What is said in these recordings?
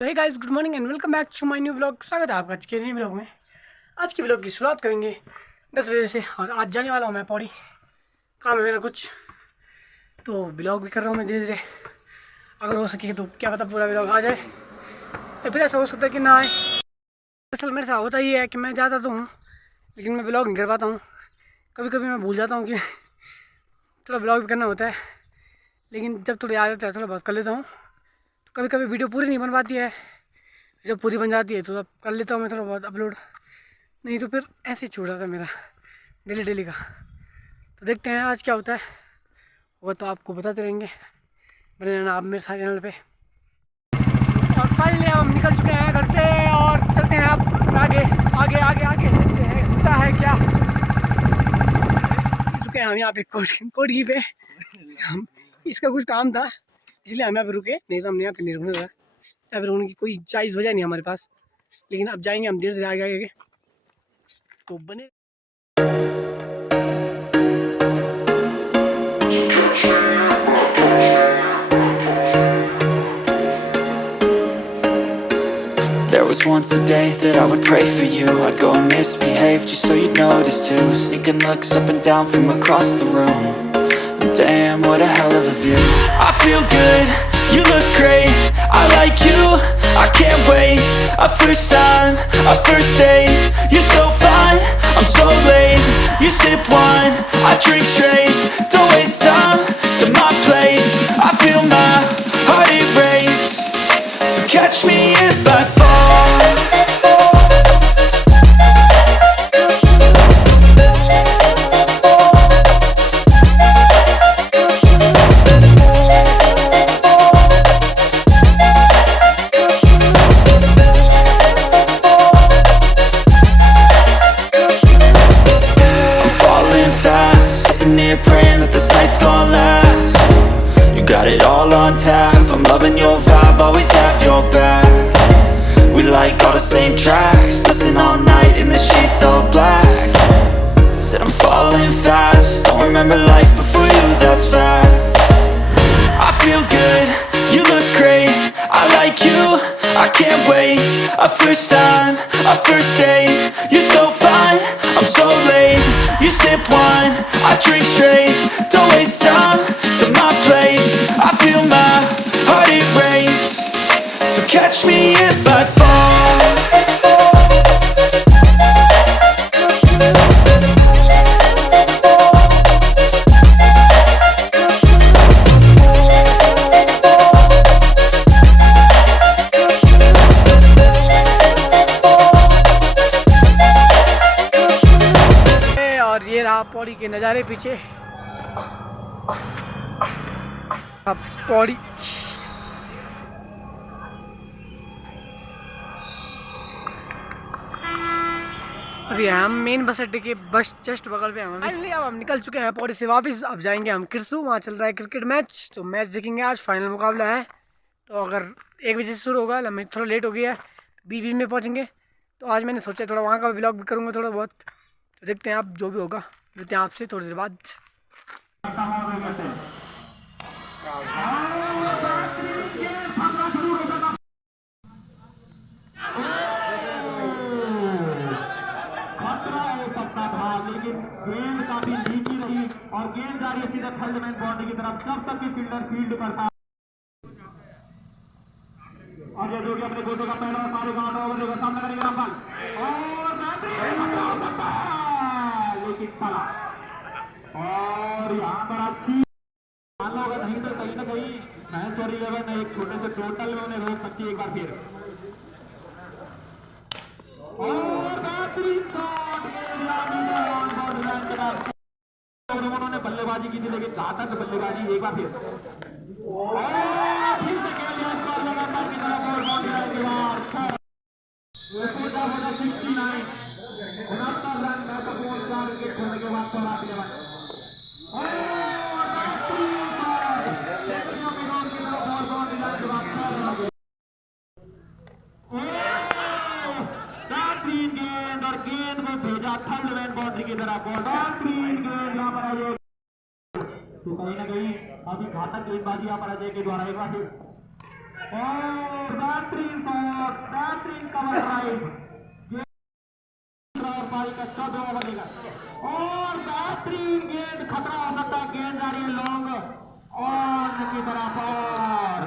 Hey guys, good morning and welcome back to my new blog. स्वागत है आपका आज के नए ब्लॉग में। आज की ब्लॉग की शुरुआत करेंगे 10 बजे से और आज जाने वाला हूँ मैं पौड़ी। काम है मेरा कुछ, तो ब्लॉग भी कर रहा हूँ मैं धीरे धीरे। अगर हो सके तो क्या पता पूरा ब्लॉग आ जाए या फिर ऐसा हो सकता है कि ना आए। असल मेरे साथ होता ही है कि मैं जाता तो हूँ लेकिन मैं ब्लॉग नहीं कर पाता हूँ। कभी कभी मैं भूल जाता हूँ कि थोड़ा ब्लॉग भी करना होता है, लेकिन जब थोड़ी आदत है थोड़ा बहुत कर लेता हूँ। तो कभी कभी वीडियो पूरी नहीं बन पाती है, जब पूरी बन जाती है तो तब कर लेता हूँ मैं थोड़ा बहुत अपलोड, नहीं तो फिर ऐसे ही छूट जाता है मेरा डेली डेली का। तो देखते हैं आज क्या होता है, वो तो आपको बताते रहेंगे। बने रहना आप मेरे साथ चैनल पे। और फाइनली हम निकल चुके हैं घर से और चलते हैं आप आगे आगे आगे आगे देखते हैं होता है क्या। चुके हैं हम यहाँ पे कोटगी पे। हम इसका कुछ काम था इसलिए हम यहाँ पे रुके, नहीं तो हमने यहाँ पे नहीं रुकना था। या फिर उनकी कोई चाइज वजह नहीं हमारे पास, लेकिन अब जाएंगे हम धीरे धीरे आगे आगे। तो बने There was once a day that I would pray for you. I'd go and misbehave just so you'd notice too. Sneaking looks up and down from across the room. And damn, what a hell of a view. I feel good, you look great, I like you, I can't wait. A first time, a first date. You're so fine, I'm so late. You sip wine, I drink straight. Don't waste time to my place. I feel my heart erase. So catch me if I fall. Praying that this night's gonna last. You got it all on tap, I'm loving your vibe, always have your back. We like all the same tracks, listen all night in the sheets all black. Said I'm falling fast, don't remember life before you, that's facts. I feel good, you look great, I like you, I can't wait. A first time, a first date. You're so fine, I'm so late. You sip wine, I drink straight. Don't waste time to my place. I feel my heart erase. So catch me if I fall. और ये रहा पौड़ी के नज़ारे पीछे। अब पौड़ी अभी हम main bus अड्डे के बस जस्ट बगल पे हैं। फाइनली अब हम निकल चुके हैं पौड़ी से वापस। अब जाएंगे हम किरसू, वहाँ चल रहा है क्रिकेट मैच, तो मैच देखेंगे। आज फाइनल मुकाबला है, तो अगर 1 बजे से शुरू होगा, हमें थोड़ा लेट हो गया है, 20 में पहुँचेंगे। तो आज मैंने सोचा थोड़ा वहाँ का ब्लॉग भी करूँगा थोड़ा बहुत। तो देखते हैं आप, जो भी होगा मिलते हैं आपसे थोड़ी देर बाद। लेकिन गेंद काफी नीची रही और गेंद जा रही है सीधा थर्ड मैन बाउंड्री की तरफ, जब तक कि फील्डर फील्ड पर था। और ये जो कि अपने गोटे का पहला सारे ग्राउंड ओवर का सामना करेंगे रामपाल, और लेकिन चला। और यहाँ पर अच्छी मान होगा नहीं तो कहीं ना कहीं मैच और 11 एक छोटे से टोटल में उन्हें रोक सकती है एक बार फिर। और उन्होंने बल्लेबाजी की थी, लेकिन घातक बल्लेबाजी एक बार फिर। फिर से खेल लिया स्कोर लगातार की तरफ और बाउंड्री लाइन के बाहर। 69 69 रन महत्वपूर्ण 4 विकेट होने के बाद 84 गेंद और गेंद को भेजा थर्ड मैन बाउंड्री की तरफ। गेंद यहाँ पर अजय, तो कहीं ना कहीं अभी घातक गेंदबाजी यहाँ पर अजय के द्वारा एक बार फिर। और और बेहतरीन कवर ड्राइव और पारी का 14 ओवर लेगा और बेहतरीन गेंद खतरा हो सकता है। गेंद जा रही है लॉन्ग और की तरफ और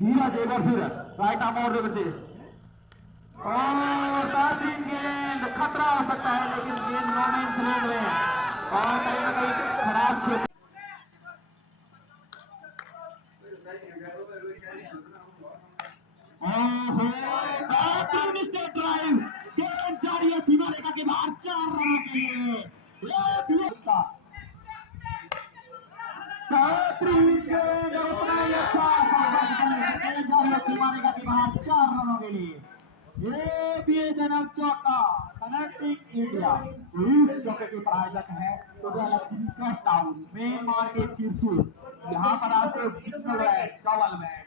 धीरज एक बार फिर राइट आर्म और से और बेहतरीन गेंद खतरा हो सकता है लेकिन गेंद नो मैन लैंड में और कहीं ना कहीं खराब क्षेत्र ड्राइव गेंद जा रही है सीमा रेखा के बाहर 4 रनों के लिए बेहतरीन गेंद और उतना ही अच्छा सीमा रेखा के बाहर 4 रनों के लिए ये बीएसएनएल चौका कनेक्टिंग इंडिया इस चौके के प्रायोजक है गेस्ट हाउस मेन मार्केट त्रिशूल। यहाँ पर आपको सिंगल मैच डबल मैच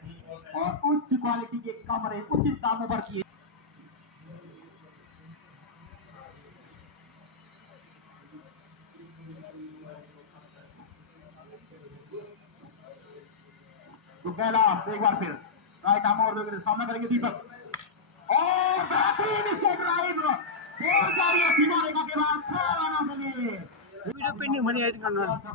और उच्च क्वालिटी के कमरे उचित दामों पर किए तो पहला एक बार फिर राइट आर्म और सामना करेंगे दीपक और बेहतरीन इसके ड्राइव बॉल जा रही है सीमा रेखा के बाद 6 रनों के लिए वीडियो पेंडिंग बनी एडिट करना और क्या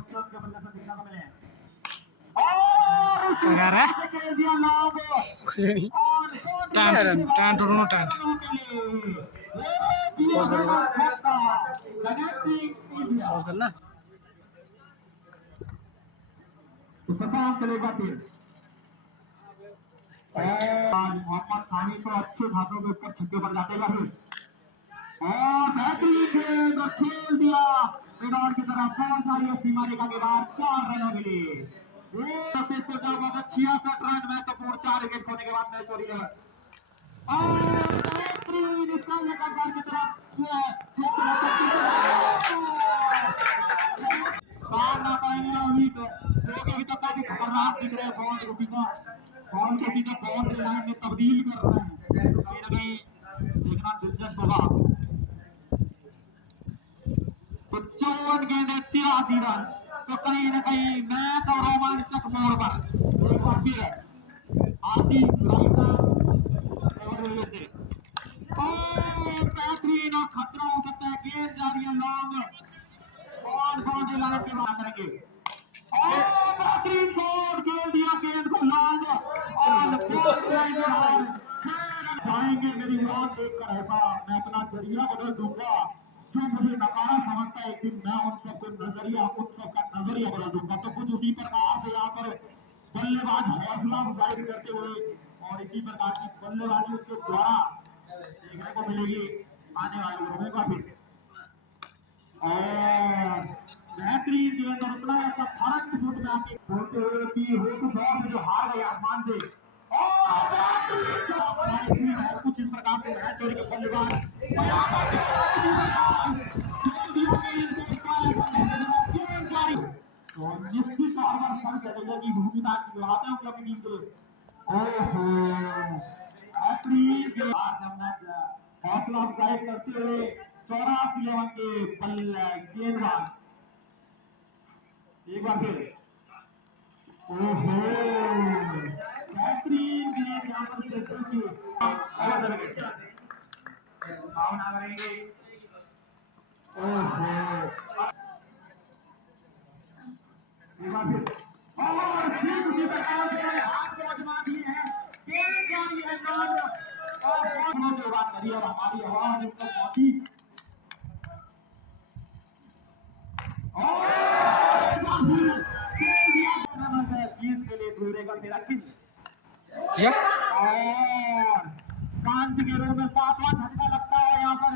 कर रहा है? खेल दिया लॉन्ग कुछ नहीं टाइम टाइम टूटना टाइम पॉज करो बस। कनेक्टिंग इंडिया पॉज करना तो सफाम चलेगा फिर और मोहम्मद सानी तो अच्छे घाटों के ऊपर छक्के पर जाते हैं फिर और बेहतरीन गेंद और खेल दिया मैदान की तरफ बॉल जा रही है सीमा रेखा के बाहर 4 रनों के लिए 66 रन महत्वपूर्ण 4 विकेट खोने के बाद मैच हो रही है और बेहतरीन इसका लेकर बॉल की तरफ बाहर ना पाएंगे अभी तो क्योंकि अभी तक काफी खतरनाक दिख रहे हैं बॉल को सीधा बॉल के सीधे बॉल के लाइन में तब्दील कर रहे हैं तो कहीं ना कहीं देखना दिलचस्प होगा। तो 54 गेंद 83 रन तो कहीं ना कहीं मैच और रोमांचक मोड़ पर एक बार फिर हार्दिक से और बेहतरीन और खतरा हो सकता है। गेंद जा रही है लॉन्ग और बाउंड्री लाइन के बाहर करेंगे और बेहतरीन शॉट खेल दिया गेंद को लॉन्ग और जाएंगे मेरी बात देखकर ऐसा मैं अपना जरिया बदल दूंगा जो मुझे नकारा समझता है एक दिन मैं उन सबको नजरिया उन सबका नजरिया बदल दूंगा। तो कुछ उसी प्रकार से यहाँ पर बल्लेबाज हौसला अफजाई करते हुए और इसी प्रकार की बल्लेबाजी उसके द्वारा देखने को मिलेगी आने वाले दिनों में काफी और बेहतरीन गेंद और उतना ऐसा फर्क फुट में आके होते हुए कि वो कुछ और जो हार गए आसमान से और कुछ इस प्रकार से मैच हो रही है बल्लेबाज और निश्चित तौर पर फर्क करेगा कि भूमिका की लगाते हैं क्लब टीम के लिए हौसला अफजाई करते हुए 84 के गेंदबाज एक बार फिर बेहतरीन गेंद यहाँ पर भावना करेंगे एक बार फिर और ठीक उसी प्रकार से हाथ को आजमा दिए हैं गेंद जारी है लॉन्ग और बहुत जो बात करी और हमारी आवाज उनको पहुंची जीत के लिए ढूंढेगा मेरा किस और कांच के रूप में 7वां झटका लगता है यहाँ पर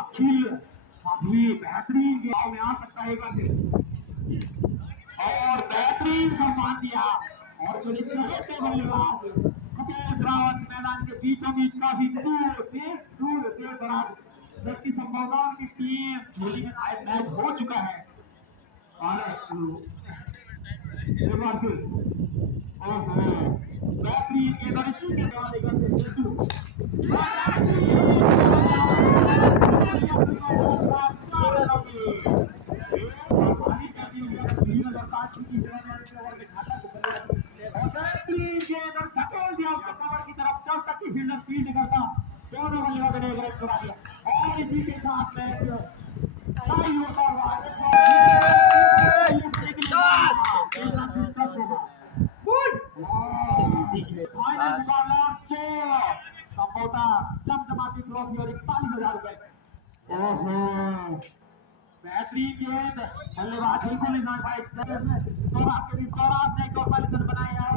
अखिल अभी बेहतरीन गेम यहाँ तक रहेगा और बेहतरीन सम्मान दिया और मेरे चहेते बल्लेबाज कपिल रावत मैदान के बीचों बीच काफी दूर दराज जबकि संभावनाओं की टीम झोली में शायद मैच हो चुका है और एक बार फिर बेहतरीन गेंद इसी के बाद एक बार और 5 की ओवर के खाता को और बेहतरीन गेंद और धकेल दिया उसको कवर की तरफ, जब तक कि फील्डर फील्ड करता दोनों बल्लेबाजों ने एक रन छुड़ा लिया और इसी के साथ मैच टाई होता हुआ फाइनल मुकाबला संभवतः चमचमाती ट्रॉफी और 41,000 रुपए। ओहो बेहतरीन गेंद, बल्लेबाज बिल्कुल नहीं भाई सौराब के भी सौराब ने 142 रन बनाए और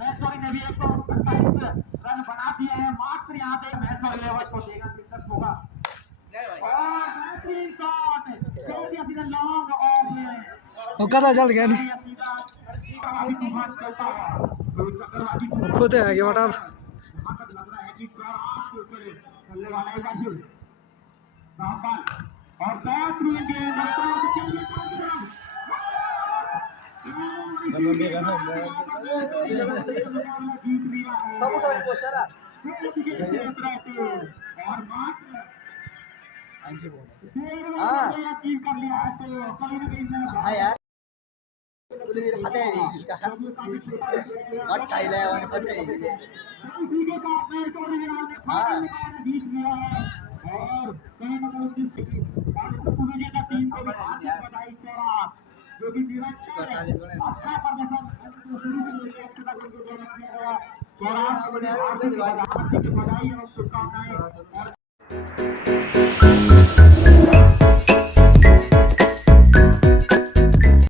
मैचोरी ने भी 128 रन बना दिए हैं। मात्र यहाँ पे मैचोरी लेवल को देगा दिक्कत होगा और बेहतरीन शॉट खेल दिया सीधा लॉन्ग और वो कदा चल गया नहीं चलता हुआ खुद है आगे बटा जहाँ तक लग रहा है कि सौराब के ऊपर चलने वाला है बाजू रामपाल और बेहतरीन गेंद कर लिया है तो कहीं ना कहीं यार पता है मत खाई ले और पता है इसी के साथ में चौधरी जनाब ने फाइनल जीत लिया है और कहीं ना कहीं पूरी का टीम को भी हार्दिक बधाई चौराहा जो कि निरंतर अच्छा प्रदर्शन शुरू से लेकर अंत तक उनको द्वारा किया गया चौराहा को भी हार्दिक बधाई और शुभकामनाएं।